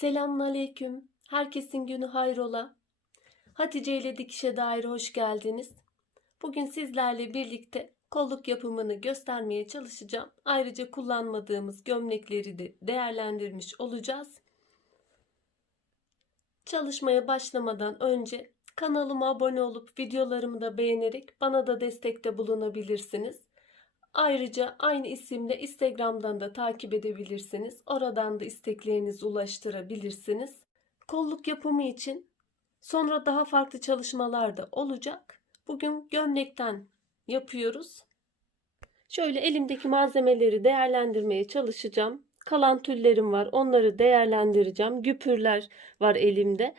Selamünaleyküm. Herkesin günü hayrola. Hatice ile dikişe dair hoş geldiniz. Bugün sizlerle birlikte kolluk yapımını göstermeye çalışacağım. Ayrıca kullanmadığımız gömlekleri de değerlendirmiş olacağız. Çalışmaya başlamadan önce kanalıma abone olup videolarımı da beğenerek bana da destekte bulunabilirsiniz. Ayrıca aynı isimle Instagram'dan da takip edebilirsiniz. Oradan da isteklerinizi ulaştırabilirsiniz. Kolluk yapımı için sonra daha farklı çalışmalar da olacak. Bugün gömlekten yapıyoruz. Şöyle elimdeki malzemeleri değerlendirmeye çalışacağım. Kalan tüllerim var. Onları değerlendireceğim. Güpürler var elimde.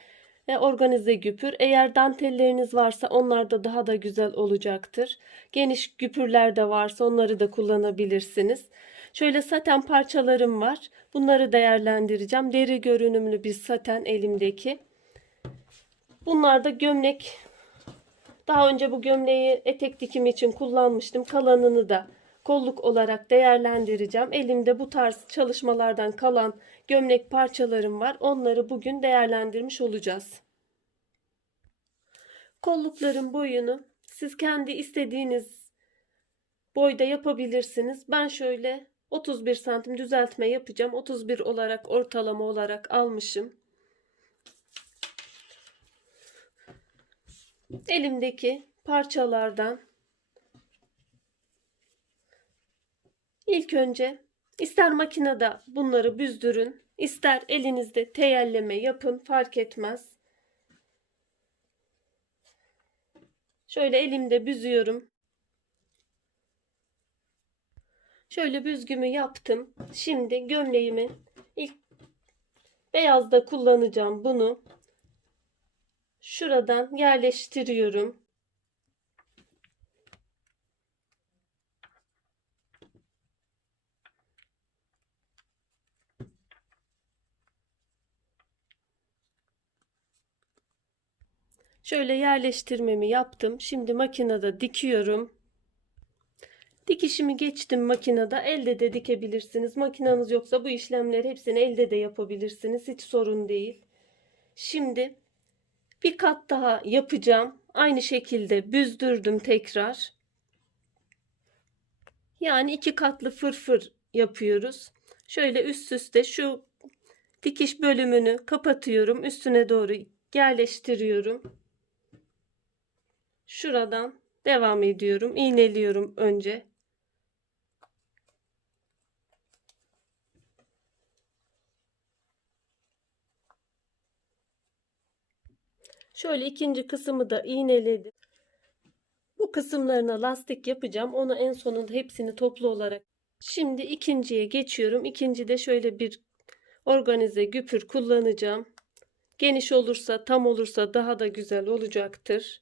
E, organize güpür. Eğer dantelleriniz varsa onlar da daha da güzel olacaktır. Geniş güpürler de varsa onları da kullanabilirsiniz. Şöyle saten parçalarım var. Bunları değerlendireceğim. Deri görünümlü bir saten elimdeki. Bunlar da gömlek. Daha önce bu gömleği etek dikimi için kullanmıştım. Kalanını da kolluk olarak değerlendireceğim. Elimde bu tarz çalışmalardan kalan gömlek parçalarım var. Onları bugün değerlendirmiş olacağız. Kollukların boyunu siz kendi istediğiniz boyda yapabilirsiniz. Ben şöyle 31 santim düzeltme yapacağım. 31 olarak ortalama olarak almışım. Elimdeki parçalardan ilk önce ister makinede bunları büzdürün, ister elinizde teyelleme yapın fark etmez. Şöyle elimde büzüyorum. Şöyle büzgümü yaptım. Şimdi gömleğimi ilk beyazda kullanacağım bunu. Şuradan yerleştiriyorum. Şöyle yerleştirmemi yaptım. Şimdi makinede dikiyorum. Dikişimi geçtim makinede. Elde de dikebilirsiniz. Makinanız yoksa bu işlemleri hepsini elde de yapabilirsiniz. Hiç sorun değil. Şimdi bir kat daha yapacağım. Aynı şekilde büzdürdüm tekrar. Yani iki katlı fırfır yapıyoruz. Şöyle üst üste şu dikiş bölümünü kapatıyorum. Üstüne doğru yerleştiriyorum. Şuradan devam ediyorum. İğneliyorum önce. Şöyle ikinci kısmı da iğneledim. Bu kısımlarına lastik yapacağım. Onu en sonunda hepsini toplu olarak. Şimdi ikinciye geçiyorum. İkincide şöyle bir organize güpür kullanacağım. Geniş olursa, tam olursa daha da güzel olacaktır.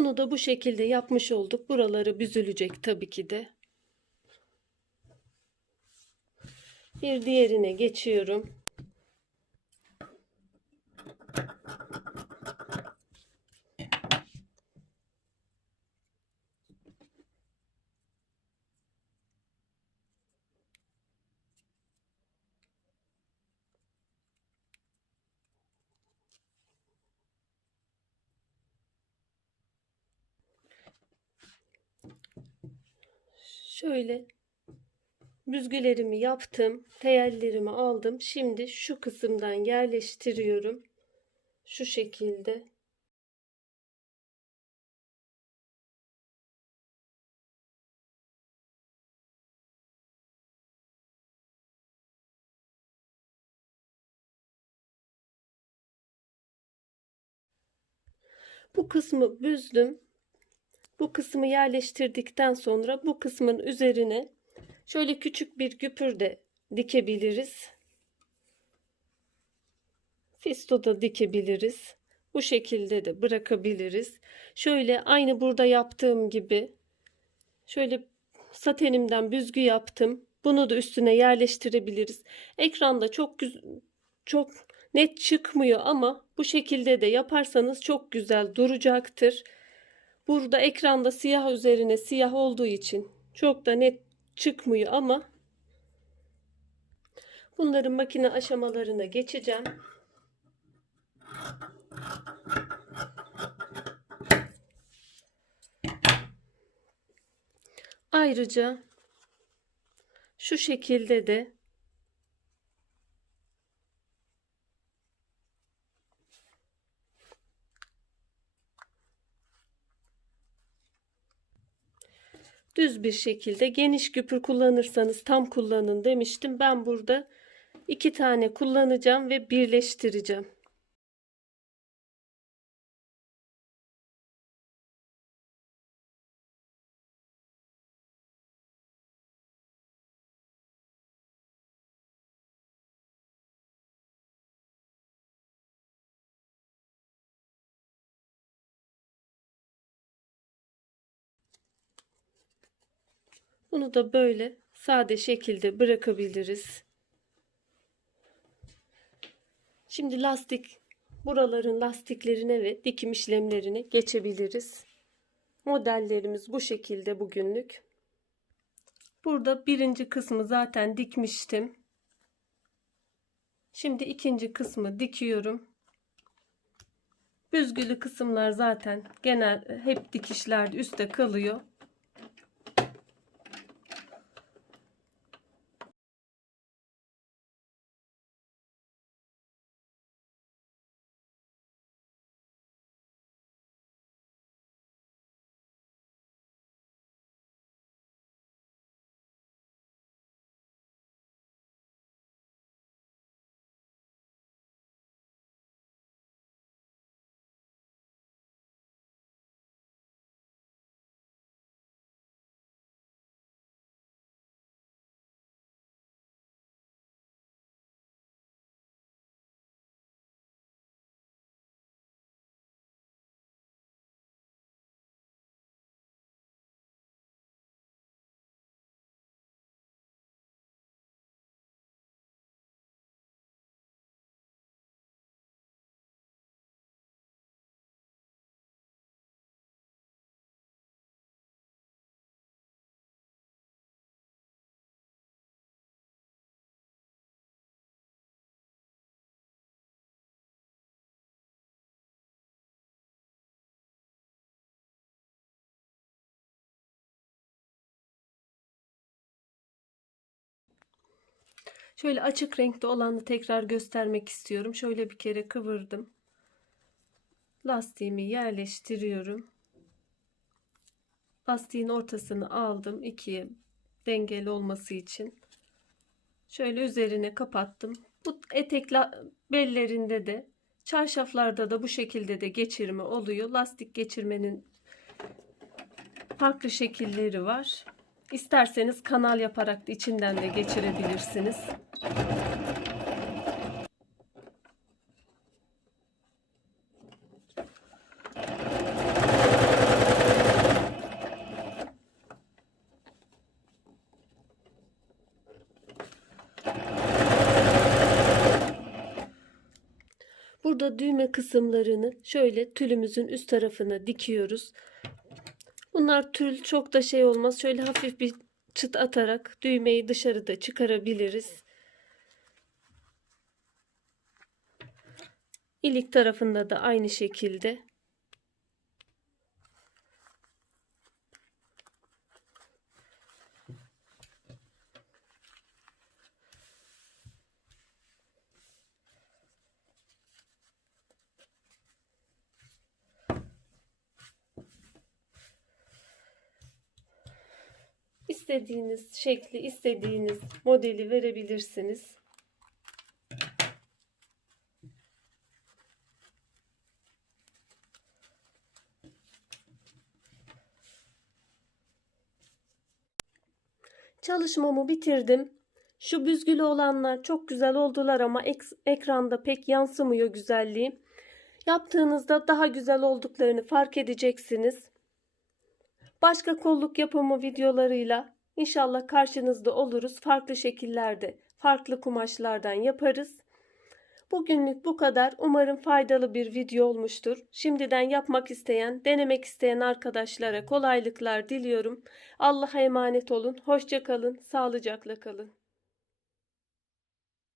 Bunu da bu şekilde yapmış olduk. Buraları büzülecek tabii ki de. Bir diğerine geçiyorum. Şöyle büzgülerimi yaptım. Teyellerimi aldım. Şimdi şu kısımdan yerleştiriyorum. Şu şekilde. Bu kısmı büzdüm. Bu kısmı yerleştirdikten sonra bu kısmın üzerine şöyle küçük bir güpür de dikebiliriz. Fisto da dikebiliriz. Bu şekilde de bırakabiliriz. Şöyle aynı burada yaptığım gibi şöyle satenimden büzgü yaptım. Bunu da üstüne yerleştirebiliriz. Ekranda çok çok net çıkmıyor ama bu şekilde de yaparsanız çok güzel duracaktır. Burada ekranda siyah üzerine siyah olduğu için çok da net çıkmıyor ama bunların makine aşamalarına geçeceğim. Ayrıca şu şekilde de düz bir şekilde geniş güpür kullanırsanız tam kullanın demiştim. Ben burada iki tane kullanacağım ve birleştireceğim. Bunu da böyle sade şekilde bırakabiliriz. Şimdi lastik buraların lastiklerine ve dikim işlemlerine geçebiliriz. Modellerimiz bu şekilde bugünlük. Burada birinci kısmı zaten dikmiştim. Şimdi ikinci kısmı dikiyorum. Büzgülü kısımlar zaten genel hep dikişlerde üstte kalıyor. Şöyle açık renkte olanı tekrar göstermek istiyorum. Şöyle bir kere kıvırdım. Lastiğimi yerleştiriyorum. Lastiğin ortasını aldım ikiye dengeli olması için. Şöyle üzerine kapattım. Bu etek bellerinde de çarşaflarda da bu şekilde de geçirme oluyor. Lastik geçirmenin farklı şekilleri var. İsterseniz kanal yaparak da içinden de geçirebilirsiniz. Burada düğme kısımlarını şöyle tülümüzün üst tarafına dikiyoruz. Bunlar tül çok da şey olmaz. Şöyle hafif bir çıt atarak düğmeyi dışarıda çıkarabiliriz. İlik tarafında da aynı şekilde. İstediğiniz şekli, istediğiniz modeli verebilirsiniz. Çalışmamı bitirdim. Şu büzgülü olanlar çok güzel oldular ama ek- ekranda pek yansımıyor güzelliği. Yaptığınızda daha güzel olduklarını fark edeceksiniz. Başka kolluk yapımı videolarıyla inşallah karşınızda oluruz. Farklı şekillerde, farklı kumaşlardan yaparız. Bugünlük bu kadar. Umarım faydalı bir video olmuştur. Şimdiden yapmak isteyen, denemek isteyen arkadaşlara kolaylıklar diliyorum. Allah'a emanet olun. Hoşça kalın, sağlıcakla kalın.